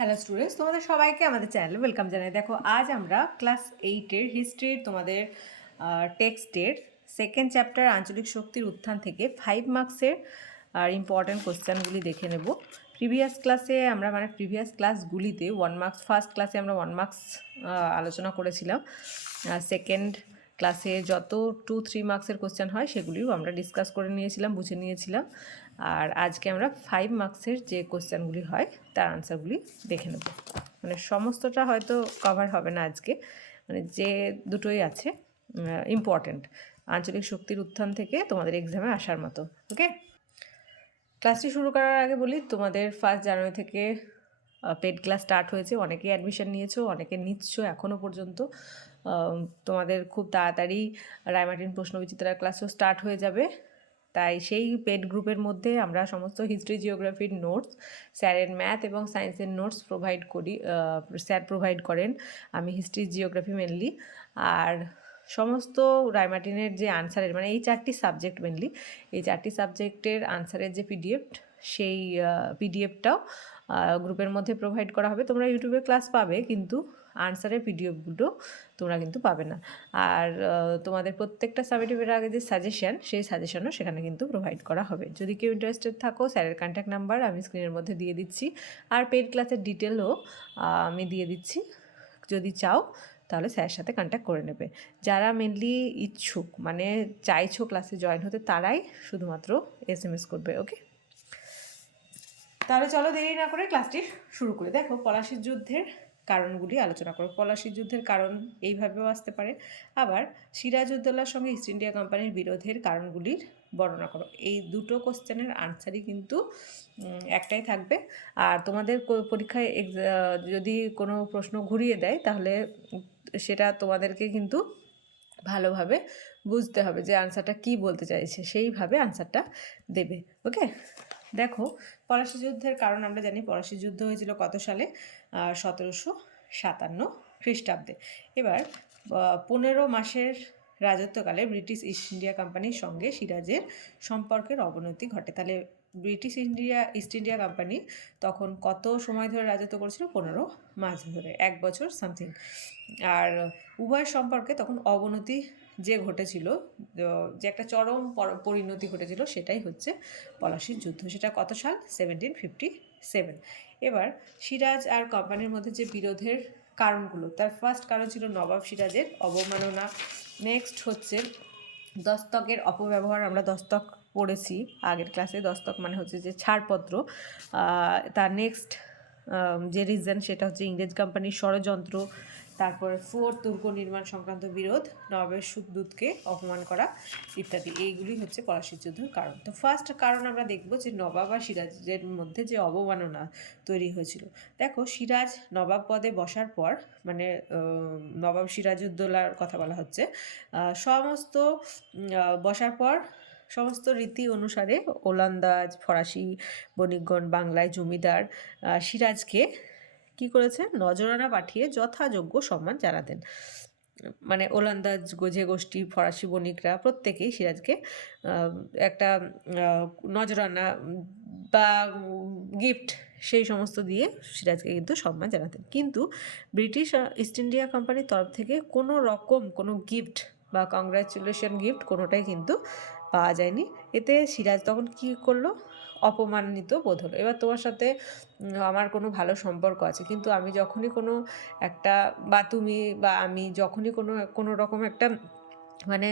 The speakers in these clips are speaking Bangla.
হ্যালো স্টুডেন্টস তোমাদের সবাইকে আমাদের চ্যানেলে ওয়েলকাম জানাই। দেখো, আজ আমরা ক্লাস এইটের হিস্ট্রির তোমাদের টেক্সটের সেকেন্ড চ্যাপ্টার আঞ্চলিক শক্তির উত্থান থেকে ফাইভ মার্কসের আর ইম্পর্ট্যান্ট কোশ্চেনগুলি দেখে নেব। প্রিভিয়াস ক্লাসে আমরা মানে প্রিভিয়াস ক্লাসগুলিতে ওয়ান মার্কস ফার্স্ট ক্লাসে আমরা ওয়ান মার্কস আলোচনা করেছিলাম। সেকেন্ড ক্লাসে যত টু থ্রি মার্কসের কোশ্চেন হয়, সেগুলিও আমরা ডিসকাস করে নিয়েছিলাম, বুঝে নিয়েছিলাম। আর আজকে আমরা ফাইভ মার্কসের যে কোশ্চেনগুলি হয়, তার আনসারগুলি দেখে নেব। মানে সমস্তটা হয়তো কভার হবে না আজকে। মানে যে দুটোই আছে ইম্পর্ট্যান্ট আঞ্চলিক শক্তির উত্থান থেকে তোমাদের এক্সামে আসার মতো ওকে ক্লাসটি শুরু করার আগে বলি, তোমাদের ফার্স্ট জানুয়ারি থেকে পেড ক্লাস স্টার্ট হয়েছে, অনেকে অ্যাডমিশন নিয়েছো, অনেকে নিচ্ছ এখনও পর্যন্ত। তোমাদের খুব তাড়াতাড়ি রায়মার্টিন প্রশ্নবিচিত্রার ক্লাসও স্টার্ট হয়ে যাবে। তাই সেই পেড গ্রুপের মধ্যে আমরা সমস্ত হিস্ট্রি জিওগ্রাফির নোটস স্যারের ম্যাথ এবং সায়েন্সের নোটস প্রোভাইড করি স্যার প্রোভাইড করেন। আমি হিস্ট্রি জিওগ্রাফি মেনলি আর সমস্ত রায়মার্টিনের যে আনসারের মানে এই চারটি সাবজেক্ট মেনলি এই চারটি সাবজেক্টের আনসারের যে পিডিএফ সেই পিডিএফটাও গ্রুপের মধ্যে প্রোভাইড করা হবে। তোমরা ইউটিউবে ক্লাস পাবে, কিন্তু আনসারের পিডিএফগুলো তোমরা কিন্তু পাবে না। আর তোমাদের প্রত্যেকটা সাবজেক্টের আগে যে সাজেশন সেই সাজেশনও সেখানে কিন্তু প্রোভাইড করা হবে। যদি কেউ ইন্টারেস্টেড থাকো স্যারের কন্ট্যাক্ট নাম্বার আমি স্ক্রিনের মধ্যে দিয়ে দিচ্ছি। আর পেড ক্লাসের ডিটেলও আমি দিয়ে দিচ্ছি। যদি চাও, তাহলে স্যারের সাথে কন্ট্যাক্ট করে নেবে। যারা মেনলি ইচ্ছুক মানে চাইছো ক্লাসে জয়েন হতে, তারাই শুধুমাত্র এস এম এস করবে ওকে তাহলে চলো দেরি না করে ক্লাসটি শুরু করে। দেখো, পলাশির যুদ্ধের কারণগুলি আলোচনা করো। পলাশির যুদ্ধের কারণ এইভাবেও আসতে পারে। আবার সিরাজউদ্দৌলার সঙ্গে ইস্ট ইন্ডিয়া কোম্পানির বিরোধের কারণগুলির বর্ণনা করো। এই দুটো কোশ্চেনের আনসারই কিন্তু একটাই থাকবে। আর তোমাদের পরীক্ষায় যদি কোনো প্রশ্ন ঘুরিয়ে দেয়, তাহলে সেটা তোমাদেরকে কিন্তু ভালোভাবে বুঝতে হবে যে আনসারটা কি বলতে চাইছে। সেইভাবে আনসারটা দেবে। ওকে দেখো, পলাশি যুদ্ধের কারণ আমরা জানি, পলাশি যুদ্ধ হয়েছিল কত সালে? সতেরোশো সাতান্ন খ্রিস্টাব্দে। এবার পনেরো মাসের রাজত্বকালে ব্রিটিশ ইস্ট ইন্ডিয়া কোম্পানির সঙ্গে সিরাজের সম্পর্কের অবনতি ঘটে। তাহলে British India, East India company তখন কত সময় ধরে রাজত্ব করেছিল? পনেরো মাস ধরে, এক বছর সামথিং আর উভয়ের সম্পর্কে তখন অবনতি ঘটেছিল আহ, যে একটা চরম পর- পরিণতি ঘটেছিল সেটাই হচ্ছে পলাশির যুদ্ধ। সেটা কত সাল? সেভেন্টিন ফিফটি সেভেন এবার সিরাজ আর কোম্পানির মধ্যে যে বিরোধের কারণগুলো তার ফার্স্ট কারণ ছিল নবাব সিরাজের অবমাননা। নেক্সট হচ্ছে দস্তকের অপব্যবহার। আমরা দস্তক পড়েছি আগের ক্লাসে দস্তক মানে হচ্ছে যে ছাড়পত্র। তার নেক্সট যে রিজন সেটা হচ্ছে ইংরেজ কোম্পানির ষড়যন্ত্র। তারপরে ফোর দুর্গ নির্মাণ সংক্রান্ত বিরোধ, নবাবের সুদূতকে অপমান করা ইত্যাদি। এইগুলি হচ্ছে পলাশির যুদ্ধের কারণ। তো ফার্স্ট কারণ আমরা দেখব যে নবাব আর সিরাজের মধ্যে যে অবমাননা তৈরি হয়েছিল। দেখো, সিরাজ নবাব পদে বসার পর মানে নবাব সিরাজউদ্দৌলার কথা বলা হচ্ছে সমস্ত বসার পর সমস্ত রীতি অনুসারে ওলন্দাজ, ফরাসি বণিকগণ, বাংলায় জমিদার সিরাজকে কি করেছে নজরানা পাঠিয়ে যথাযোগ্য সম্মান জানাতেন। মানে ওলন্দাজ গোঝে গোষ্ঠী, ফরাসি বণিকরা প্রত্যেকেই সিরাজকে একটা নজরানা বা গিফট সেই সমস্ত দিয়ে সিরাজকে কিন্তু সম্মান জানাতেন। কিন্তু ব্রিটিশ ইস্ট ইন্ডিয়া কোম্পানির তরফ থেকে কোনো রকম কোনো গিফট বা কংগ্রাচুলেশন গিফট কোনোটাই কিন্তু পাওয়া যায়নি। এতে সিরাজ তখন কি করল? অপমানিত বোধ হলো। এবার তোমার সাথে আমার কোনো ভালো সম্পর্ক আছে, কিন্তু আমি যখনই কোনো একটা, বা তুমি, বা আমি যখনই কোনো কোনো রকম একটা মানে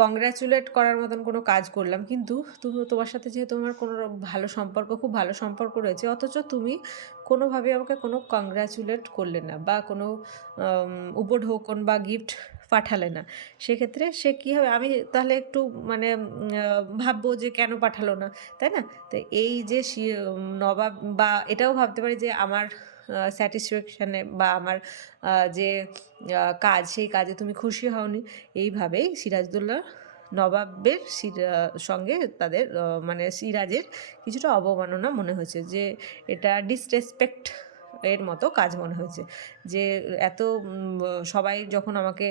কংগ্রাচুলেট করার মতন কোনো কাজ করলাম, কিন্তু তুমি, তোমার সাথে যেহেতু আমার কোনো ভালো সম্পর্ক, খুব ভালো সম্পর্ক রয়েছে, অথচ তুমি কোনোভাবে আমাকে কোনো কংগ্রাচুলেট করলে না, বা কোনো উপঢৌকন বা গিফট পাঠালে না। সেক্ষেত্রে সে কী হবে? আমি তাহলে একটু মানে ভাববো যে কেন পাঠালো না, তাই না? তো এই যে নবাব বা এটাও ভাবতে পারি যে আমার স্যাটিসফ্যাকশানে বা আমার যে কাজ, সেই কাজে তুমি খুশি হওনি, এইভাবেই সিরাজদৌল্লা নবাবের সঙ্গে তাদের মানে সিরাজের কিছুটা অবমাননা মনে হয়েছে যে এটা ডিসরেসপেক্ট এর মতো কাজ মনে হয়েছে। যে এত সবাই যখন আমাকে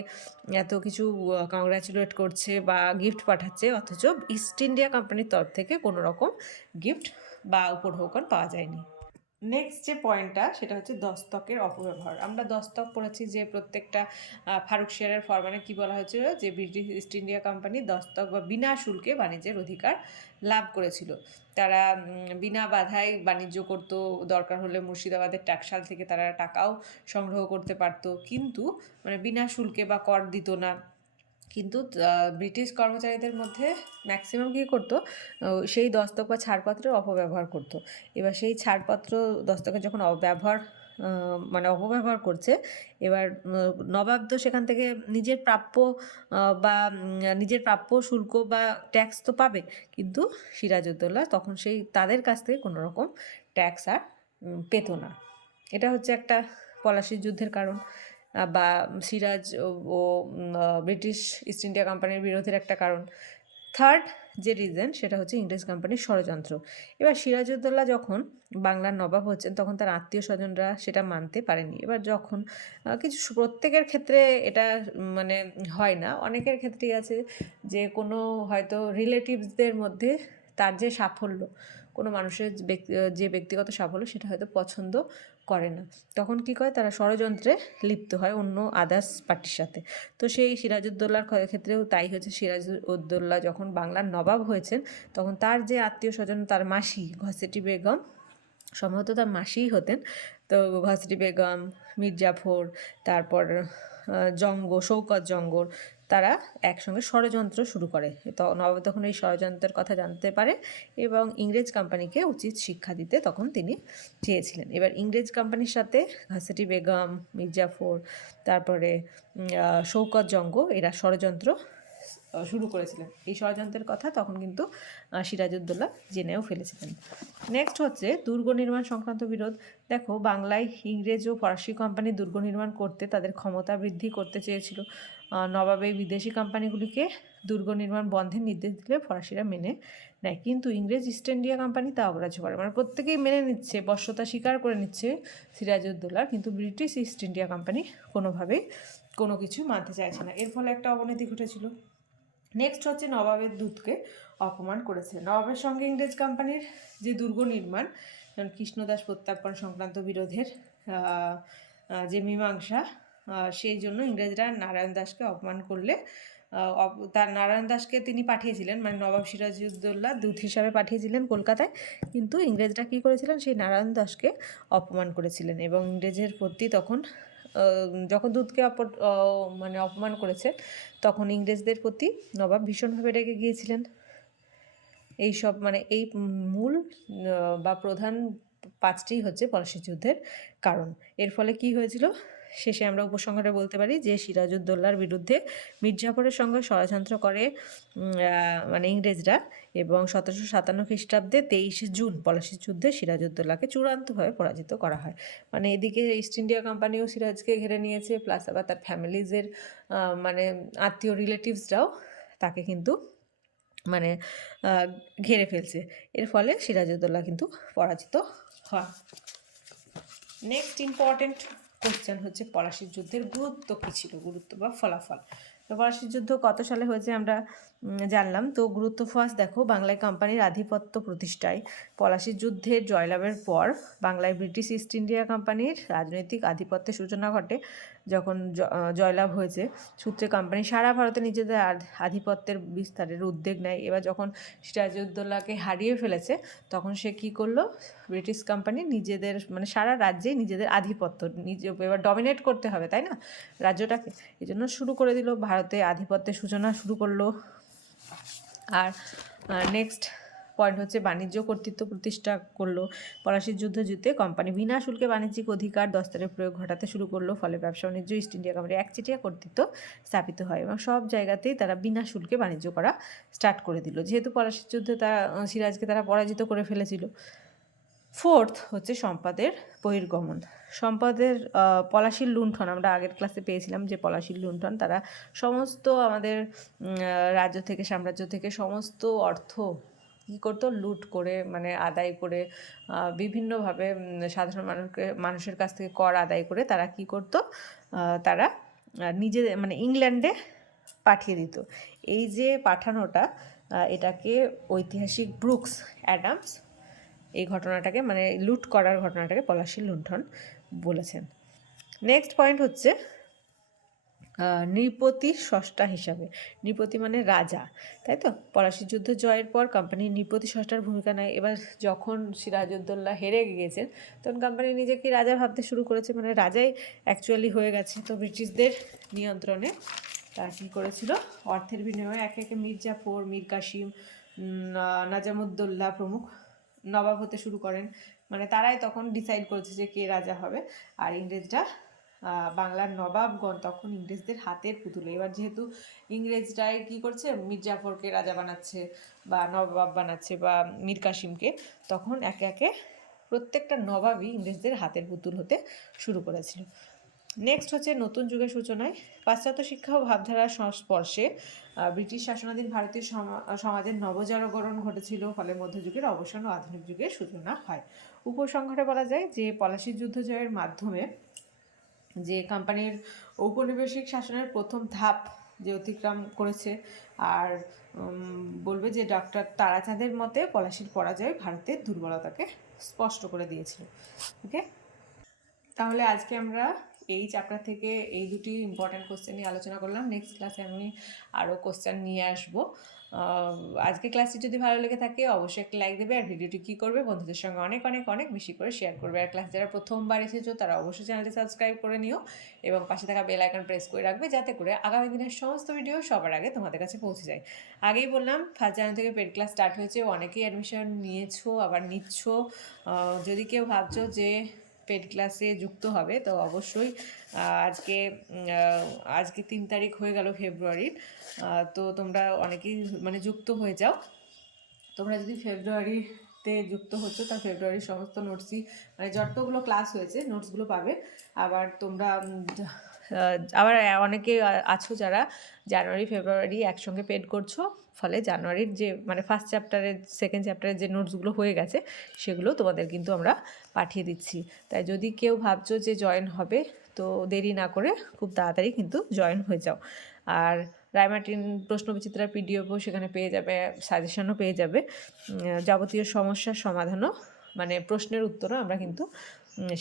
এত কিছু কংগ্রাচুলেট করছে বা গিফট পাঠাচ্ছে, অথচ ইস্ট ইন্ডিয়া কোম্পানির তরফ থেকে কোনো রকম গিফট বা উপঢৌকন পাওয়া যায়নি। নেক্সট যে পয়েন্টটা সেটা হচ্ছে দস্তকের অপব্যবহার। আমরা দস্তক পড়েছি যে প্রত্যেকটা ফারুক শেয়ারের ফরমানে কি বলা হয়েছিল? যে ব্রিটিশ ইস্ট ইন্ডিয়া কোম্পানি দস্তক বা বিনা শুল্কে বাণিজ্যের অধিকার লাভ করেছিল। তারা বিনা বাধায় বাণিজ্য করতো, দরকার হলে মুর্শিদাবাদের টাকশাল থেকে তারা টাকাও সংগ্রহ করতে পারতো। কিন্তু মানে বিনা শুল্কে বা কর দিত না। কিন্তু ব্রিটিশ কর্মচারীদের মধ্যে ম্যাক্সিমাম কী করতো? সেই দস্তক বা ছাড়পত্রের অপব্যবহার করতো। এবার সেই ছাড়পত্র, দস্তকের যখন অব্যবহার মানে অপব্যবহার করছে। এবার নবাব তো সেখান থেকে নিজের প্রাপ্য বা নিজের প্রাপ্য শুল্ক বা ট্যাক্স তো পাবে। কিন্তু সিরাজউদ্দৌলা তখন সেই, তাদের কাছ থেকে কোনো রকম ট্যাক্স আর পেত না। এটা হচ্ছে একটা পলাশির যুদ্ধের কারণ। বা, সিরাজ ও- ব্রিটিশ ইস্ট ইন্ডিয়া কোম্পানির বিরোধের একটা কারণ। থার্ড যে রিজন সেটা হচ্ছে ইংরেজ কোম্পানির ষড়যন্ত্র। এবার সিরাজউদ্দৌলা যখন বাংলার নবাব হচ্ছেন, তখন তার আত্মীয় স্বজনরা সেটা মানতে পারেনি। এবার যখন কিছু প্রত্যেকের ক্ষেত্রে এটা মানে হয় না। অনেকের ক্ষেত্রেই আছে যে, কোনো হয়তো রিলেটিভসদের মধ্যে তার যে সাফল্য, কোনো মানুষের যে ব্যক্তিগত সাফল্য সেটা হয়তো পছন্দ করে না। তখন কি করে? তারা ষড়যন্ত্রে লিপ্ত হয় অন্য আদার্স পার্টির সাথে। তো সেই সিরাজউদ্দৌলার ক্ষেত্রেও তাই হয়েছে। সিরাজউদ্দৌলা যখন বাংলার নবাব হয়েছেন, তখন তার যে আত্মীয় স্বজন তার মাসি ঘসেটি বেগম, সম্ভবত তার মাসিই হতেন তো ঘসেটি বেগম, মির্জাফর, তারপর জঙ্গ, শৌকত জঙ্গর, তারা একসঙ্গে ষড়যন্ত্র শুরু করে। তো নবাব তখন এই ষড়যন্ত্রের কথা জানতে পারে এবং ইংরেজ কোম্পানিকে উচিত শিক্ষা দিতে তখন তিনি চেয়েছিলেন। এবার ইংরেজ কোম্পানির সাথে ঘাসেটি বেগম, মির্জাফর, তারপরে শৌকত জঙ্গ, এরা ষড়যন্ত্র শুরু করেছিলেন। এই ষড়যন্ত্রের কথা তখন কিন্তু সিরাজউদ্দৌলা জেনেও ফেলেছিলেন। নেক্সট হচ্ছে দুর্গ নির্মাণ সংক্রান্ত বিরোধ। দেখো, বাংলায় ইংরেজ ও ফরাসি কোম্পানি দুর্গ নির্মাণ করতে তাদের ক্ষমতা বৃদ্ধি করতে চেয়েছিল। নবাবে বিদেশি কোম্পানিগুলিকে দুর্গ নির্মাণ বন্ধের নির্দেশ দিলে ফরাসিরা মেনে নেয়। কিন্তু ইংরেজ ইস্ট ইন্ডিয়া কোম্পানি তা অগ্রাহ্য করে। মানে প্রত্যেকেই মেনে নিচ্ছে, বশ্যতা স্বীকার করে নিচ্ছে সিরাজউদ্দৌলা। কিন্তু ব্রিটিশ ইস্ট ইন্ডিয়া কোম্পানি কোনোভাবেই কোনো কিছু মানতে চাইছে না। এর ফলে একটা অবনতি ঘটেছিল। নেক্সট হচ্ছে নবাবের দূতকে অপমান করেছে। নবাবের সঙ্গে ইংরেজ কোম্পানির যে দুর্গ নির্মাণ, যেমন কৃষ্ণদাস প্রত্যার্পণ সংক্রান্ত বিরোধের যে মীমাংসা সেই জন্য ইংরেজরা নারায়ণ দাসকে অপমান করলে তার নারায়ণ দাসকে তিনি পাঠিয়েছিলেন মানে নবাব সিরাজউদ্দৌলা দূত হিসাবে পাঠিয়েছিলেন কলকাতায়। কিন্তু ইংরেজরা কী করেছিলেন? সেই নারায়ণ দাসকে অপমান করেছিলেন এবং ইংরেজের প্রতি তখন যখন দুধকে অপ মানে অপমান করেছেন তখন ইংরেজদের প্রতি নবাব ভীষণভাবে রেগে গিয়েছিলেন। এই সব মানে এই মূল বা প্রধান পাঁচটি হচ্ছে পলাশি যুদ্ধের কারণ। এর ফলে কি হয়েছিল? শেষে আমরা উপসংহারে বলতে পারি যে সিরাজউদ্দৌলার বিরুদ্ধে মির্জাফরের সঙ্গে ষড়যন্ত্র করে মানে ইংরেজরা এবং সতেরোশো সাতান্ন খ্রিস্টাব্দে তেইশে জুন পলাশী যুদ্ধে সিরাজউদ্দৌলাকে চূড়ান্তভাবে পরাজিত করা হয়। মানে এদিকে ইস্ট ইন্ডিয়া কোম্পানিও সিরাজকে ঘিরে নিয়েছে প্লাস আবার তার ফ্যামিলিজের মানে আত্মীয় রিলেটিভসরাও তাকে কিন্তু মানে ঘিরে ফেলছে। এর ফলে সিরাজউদ্দৌলা কিন্তু পরাজিত হয়। নেক্সট ইম্পর্টেন্ট কোশ্চেন হচ্ছে পলাশির যুদ্ধের গুরুত্ব কী ছিল? গুরুত্ব বা ফলাফল। তো পলাশির যুদ্ধ কত সালে হয়েছে আমরা জানলাম। তো গুরুত্ব ফার্স্ট দেখো, বাংলায় কোম্পানির আধিপত্য প্রতিষ্ঠায় পলাশির যুদ্ধের জয়লাভের পর বাংলায় ব্রিটিশ ইস্ট ইন্ডিয়া কোম্পানির রাজনৈতিক আধিপত্যের সূচনা ঘটে যখন জয়লাভ হয়েছে। সূত্রে কোম্পানি সারা ভারতে নিজেদের আধিপত্যের বিস্তারের উদ্যোগ নেয়। এবার যখন সিরাজউদ্দৌলাকে হারিয়ে ফেলেছে, তখন সে কী করল? ব্রিটিশ কোম্পানি নিজেদের মানে সারা রাজ্যেই নিজেদের আধিপত্য, নিজে, এবার ডমিনেট করতে হবে, তাই না? রাজ্যটাকে। এই জন্য শুরু করে দিল ভারতে। আধিপত্যের সূচনা শুরু করল। আর নেক্সট পয়েন্ট হচ্ছে বাণিজ্য কর্তৃত্ব প্রতিষ্ঠা করল। পলাশির যুদ্ধ জিতে কোম্পানি বিনা শুল্কে বাণিজ্যিক অধিকার দস্তারের প্রয়োগ ঘটাতে শুরু করল, ফলে ব্যবসা বাণিজ্য ইস্ট ইন্ডিয়া কোম্পানি একচেটিয়া কর্তৃত্ব স্থাপিত হয় এবং সব জায়গাতেই তারা বিনা শুল্কে বাণিজ্য করা স্টার্ট করে দিল। যেহেতু পলাশির যুদ্ধে তারা, সিরাজকে তারা পরাজিত করে ফেলেছিল। ফোর্থ হচ্ছে সম্পদের বহির্গমন। সম্পদের পলাশির লুণ্ঠন, আমরা আগের ক্লাসে পেয়েছিলাম যে পলাশির লুণ্ঠন, তারা সমস্ত আমাদের রাজ্য থেকে, সাম্রাজ্য থেকে সমস্ত অর্থ কী করতো? লুট করে মানে আদায় করে বিভিন্নভাবে সাধারণ মানুষকে, মানুষের কাছ থেকে কর আদায় করে তারা কি করতো? তারা নিজেদের মানে ইংল্যান্ডে পাঠিয়ে দিত। এই যে পাঠানোটা এটাকে ঐতিহাসিক ব্রুকস অ্যাডামস এই ঘটনাটাকে মানে লুট করার ঘটনাটাকে পলাশির লুণ্ঠন বলেছেন। নেক্সট পয়েন্ট হচ্ছে আহ, নৃপতির ষষ্ঠা হিসাবে। নৃপতি মানে রাজা তাই তো? পলাশির যুদ্ধ জয়ের পর কোম্পানি নৃপতি ষষ্ঠার ভূমিকা নেয়। এবার যখন সিরাজউদ্দৌলা হেরে গিয়েছেন তখন কোম্পানি নিজেকে রাজা ভাবতে শুরু করেছে। মানে রাজাই অ্যাকচুয়ালি হয়ে গেছে। তো ব্রিটিশদের নিয়ন্ত্রণে তারা কী করেছিল? অর্থের বিনিময়ে একে একে মীর জাফর মীর কাসিম উম, প্রমুখ নবাব হতে শুরু করেন। মানে তারাই তখন ডিসাইড করেছে যে কে রাজা হবে। আর ইংরেজরা বাংলার নবাবগণ তখন ইংরেজদের হাতের পুতুলে। এবার যেহেতু ইংরেজরাই কি করছে? মীর জাফরকে রাজা বানাচ্ছে বা নবাব বানাচ্ছে বা মীর কাসিমকে, তখন একে একে প্রত্যেকটা নবাবই ইংরেজদের হাতের পুতুল হতে শুরু করেছিল। নেক্সট হচ্ছে নতুন যুগের সূচনায়। পাশ্চাত্য শিক্ষা ও ভাবধারার সংস্পর্শে ব্রিটিশ শাসনাধীন ভারতীয় সমা- সমাজের নবজাগরণ ঘটেছিল, ফলে মধ্যযুগের অবসান ও আধুনিক যুগের সূচনা হয়। উপসংহারে বলা যায় যে পলাশির যুদ্ধ জয়ের মাধ্যমে যে কোম্পানির ঔপনিবেশিক শাসনের প্রথম ধাপ যে অতিক্রম করেছে, আর বলবে যে ডক্টর তারাচাঁদের মতে পলাশির পরাজয় ভারতের দুর্বলতাকে স্পষ্ট করে দিয়েছিল। ওকে তাহলে আজকে আমরা এই চ্যাপ্টার থেকে এই দুটি ইম্পর্ট্যান্ট কোশ্চেন নিয়ে আলোচনা করলাম। নেক্সট ক্লাসে আমি আরও কোশ্চেন নিয়ে আসব। আজকে ক্লাসটি যদি ভালো লেগে থাকে, অবশ্যই একটা লাইক দেবে। আর ভিডিওটি কী করবে, বন্ধুদের সঙ্গে অনেক অনেক অনেক বেশি করে শেয়ার করবে। আর ক্লাস যারা প্রথমবার এসেছ, তারা অবশ্যই চ্যানেলটি সাবস্ক্রাইব করে নিও এবং পাশে থাকা বেল আইকন প্রেস করে রাখবে, যাতে করে আগামী দিনের সমস্ত ভিডিও সবার আগে তোমাদের কাছে পৌঁছে যায়। আগেই বললাম ফার্স্ট জানুয়ারি থেকে পেড ক্লাস স্টার্ট হয়েছে। অনেকেই অ্যাডমিশন নিয়েছো, আবার নিচ্ছ। যদি কেউ ভাবছ যে পেড ক্লাসে যুক্ত হবে, তো অবশ্যই আজকে আজকে তিন তারিখ হয়ে গেল ফেব্রুয়ারির তো তোমরা অনেকেই মানে যুক্ত হয়ে যাও। তোমরা যদি ফেব্রুয়ারিতে যুক্ত হচ্ছ, তা ফেব্রুয়ারির সমস্ত নোটসই মানে যতগুলো ক্লাস হয়েছে, নোটসগুলো পাবে। আবার তোমরা আবার অনেকে আছো যারা, জানুয়ারি, ফেব্রুয়ারি একসঙ্গে পেড করছ ফলে জানুয়ারির যে মানে ফার্স্ট চ্যাপ্টারের সেকেন্ড চ্যাপ্টারের যে নোটসগুলো হয়ে গেছে, সেগুলো তোমাদের কিন্তু আমরা পাঠিয়ে দিচ্ছি। তাই যদি কেউ ভাবছ যে জয়েন হবে, তো দেরি না করে খুব তাড়াতাড়ি কিন্তু জয়েন হয়ে যাও। আর রায়মার্টিন প্রশ্নবিচিত্রার পিডিএফও সেখানে পেয়ে যাবে সাজেশনও পেয়ে যাবে। যাবতীয় সমস্যার সমাধানও মানে প্রশ্নের উত্তরও আমরা কিন্তু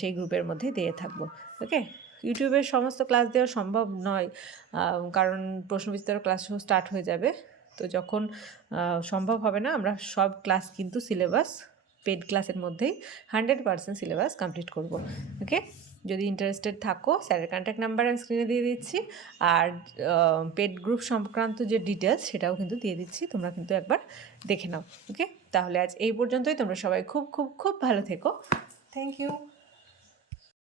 সেই গ্রুপের মধ্যে দিয়ে থাকব। ওকে ইউটিউবের সমস্ত ক্লাস দেওয়া সম্ভব নয় কারণ প্রশ্নবিচিত্রার ক্লাসও স্টার্ট হয়ে যাবে তো যখন সম্ভব হবে না, আমরা সব ক্লাস কিন্তু সিলেবাস পেড ক্লাসের মধ্যেই হান্ড্রেড পার্সেন্ট সিলেবাস কমপ্লিট করব, ওকে? যদি ইন্টারেস্টেড থাকো, স্যারের কন্ট্যাক্ট নাম্বার আমি স্ক্রিনে দিয়ে দিচ্ছি, আর পেড গ্রুপ সংক্রান্ত যে ডিটেলস সেটাও কিন্তু দিয়ে দিচ্ছি, তোমরা কিন্তু একবার দেখে নাও, ওকে? তাহলে আজ এই পর্যন্তই, তোমরা সবাই খুব খুব খুব ভালো থেকো। Thank you